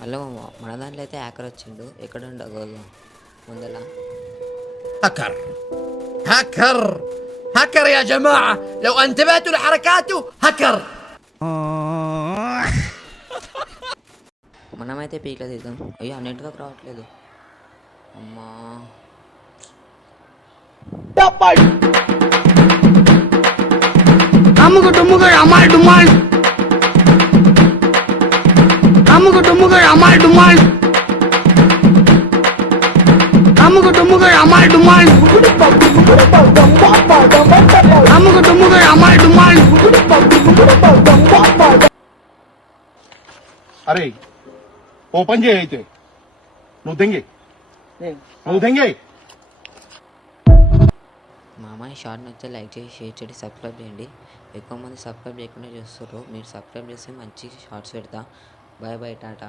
Hello మన దాంట్లో అయితే హ్యాకర్ వచ్చిండు. ఎక్కడ ఉండగోదు ముందల هاكر هاكر هاكر يا جماعة، لو انتبهتوا لحركاته هاكر. మనమైతే పీక్లో దిద్దాం. అయ్యో నెట్వర్క్ రావట్లేదు. అమ్మా అమ్ముకు డుమ్ముకు అమ్మాయి డుమ్మాల్ అమ్ముకు డుమ్ముకు అమ్మాయి డుమ్మాల్ అమ్ముకు డుమ్ముకు అమ్మాయి డుమ్మాల్ అమ్ముకు డుమ్ముకు అమ్మాయి డుమ్మాల్ అరే ఓ పని చేయి అయితే నువ్వు దెంగే మామ ఈ షార్ట్ నచ్చితే లైక్ చేసి షేర్ చేసి సబ్స్క్రైబ్ చేయండి. ఎక్కువ మంది సబ్స్క్రైబ్ చేయకుండా చూస్తారు. మీరు సబ్స్క్రైబ్ చేస్తే మంచి షార్ట్స్ పెడతా. Bye bye Tata.